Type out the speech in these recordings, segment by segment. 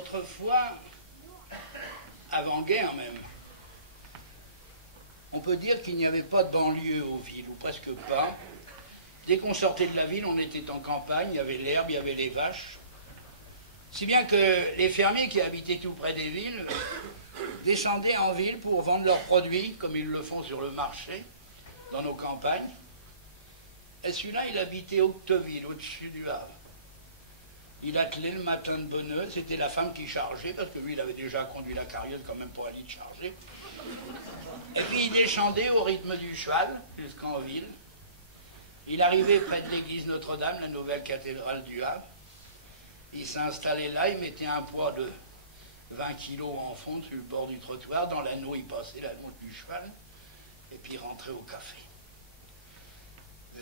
Autrefois, avant-guerre même, on peut dire qu'il n'y avait pas de banlieue aux villes, ou presque pas. Dès qu'on sortait de la ville, on était en campagne, il y avait l'herbe, il y avait les vaches. Si bien que les fermiers qui habitaient tout près des villes descendaient en ville pour vendre leurs produits, comme ils le font sur le marché, dans nos campagnes. Et celui-là, il habitait Octeville, au-dessus du Havre. Il attelait le matin de bonne heure, c'était la femme qui chargeait, parce que lui, il avait déjà conduit la carriole quand même pour aller le charger. Et puis il descendait au rythme du cheval, jusqu'en ville. Il arrivait près de l'église Notre-Dame, la nouvelle cathédrale du Havre. Il s'installait là, il mettait un poids de 20 kilos en fond sur le bord du trottoir. Dans l'anneau, il passait l'anneau du cheval, et puis il rentrait au café.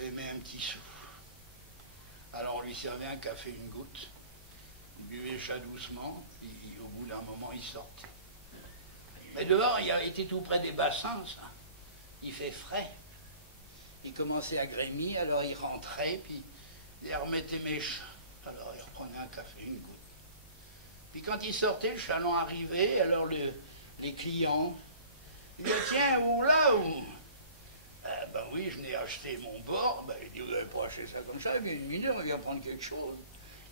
Il met un petit sou. Alors on lui servait un café, une goutte. Il buvait ça doucement, puis au bout d'un moment, il sortait. Mais dehors, il était tout près des bassins, ça. Il fait frais. Il commençait à grémir, alors il rentrait, puis il remettait mes chats. Alors il reprenait un café, une goutte. Puis quand il sortait, le chaland arrivait, alors les clients, il disaient, tiens, où là, où? Ben oui, je n'ai acheté mon bord. Ben, il dit, vous n'avez pas acheté ça comme ça, mais il dit, on vient prendre quelque chose.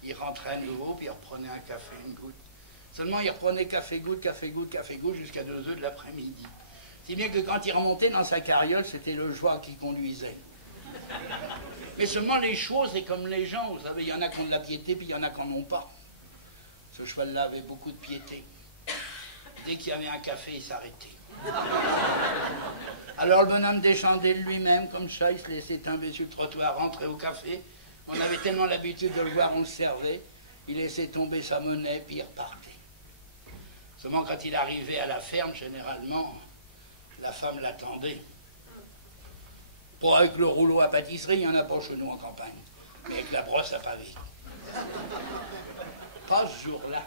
Il rentrait à nouveau, puis il reprenait un café, une goutte. Seulement, il reprenait café-goutte, café-goutte, café-goutte, jusqu'à 2 heures de l'après-midi. Si bien que quand il remontait dans sa carriole, c'était le joie qui conduisait. Mais seulement les chevaux, c'est comme les gens, vous savez, il y en a qui ont de la piété, puis il y en a qui n'en ont pas. Ce cheval-là avait beaucoup de piété. Dès qu'il y avait un café, il s'arrêtait. Alors le bonhomme descendait de lui-même, comme ça, il se laissait tomber sur le trottoir, rentrer au café. On avait tellement l'habitude de le voir, on le servait. Il laissait tomber sa monnaie, puis il repartait. Seulement quand il arrivait à la ferme, généralement, la femme l'attendait. Pas avec le rouleau à pâtisserie, il n'y en a pas chez nous en campagne, mais avec la brosse à pavé. Pas ce jour-là.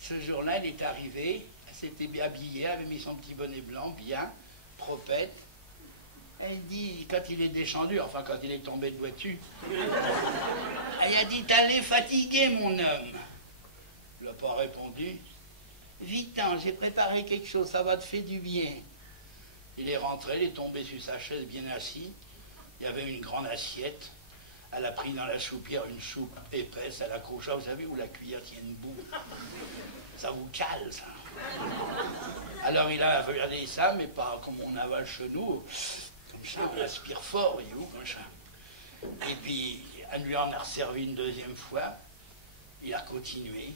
Ce jour-là, elle est arrivée, elle s'était bien habillée, elle avait mis son petit bonnet blanc, bien, propette. Elle dit, quand il est descendu, enfin quand il est tombé de voiture, elle a dit, t'allais fatigué, mon homme. Il n'a pas répondu. Vite, hein, j'ai préparé quelque chose, ça va te faire du bien. Il est rentré, il est tombé sur sa chaise, bien assis. Il y avait une grande assiette. Elle a pris dans la soupière une soupe épaisse, elle accrocha, vous savez, où la cuillère tient debout. Ça vous cale, ça. Alors il a regardé ça, mais pas comme on avale chez nous. Comme ça, on aspire fort, voyez-vous, comme ça. Et puis, elle lui en a resservi une deuxième fois. Il a continué.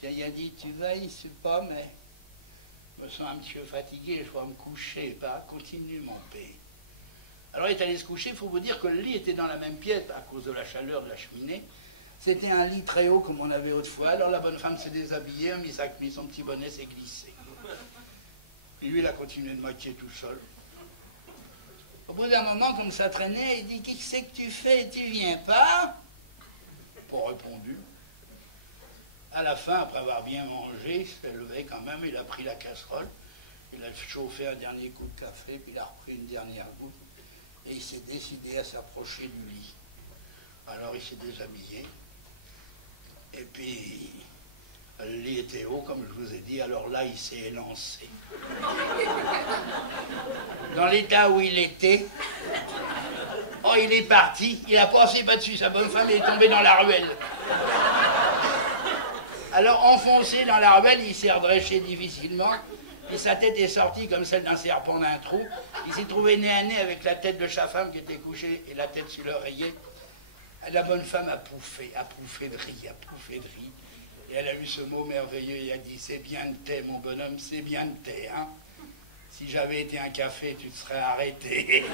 Puis il a dit, tu veilles, c'est pas, mais je me sens un petit peu fatigué, je vais me coucher. Bah, continue, mon père. Alors il est allé se coucher, il faut vous dire que le lit était dans la même pièce, à cause de la chaleur de la cheminée. C'était un lit très haut, comme on avait autrefois. Alors la bonne femme s'est déshabillée, a mis son petit bonnet, s'est glissé. Et lui, il a continué de moitié tout seul. Au bout d'un moment, comme ça traînait, il dit, qu'est-ce que c'est que tu fais? Tu viens pas? Pas répondu. À la fin, après avoir bien mangé, il s'est levé quand même, il a pris la casserole, il a chauffé un dernier coup de café, puis il a repris une dernière goutte, et il s'est décidé à s'approcher du lit. Alors il s'est déshabillé, et puis le lit était haut, comme je vous ai dit, alors là il s'est élancé. Dans l'état où il était, oh il est parti, il a passé pas-dessus, sa bonne femme est tombée dans la ruelle. Alors, enfoncé dans la ruelle, il s'est redressé difficilement, et sa tête est sortie comme celle d'un serpent d'un trou. Il s'est trouvé nez à nez avec la tête de sa femme qui était couchée, et la tête sur l'oreiller. La bonne femme a pouffé de rire, a pouffé de rire. Et elle a eu ce mot merveilleux, et a dit, c'est bien de thé, mon bonhomme, c'est bien de thé, hein. Si j'avais été un café, tu te serais arrêté.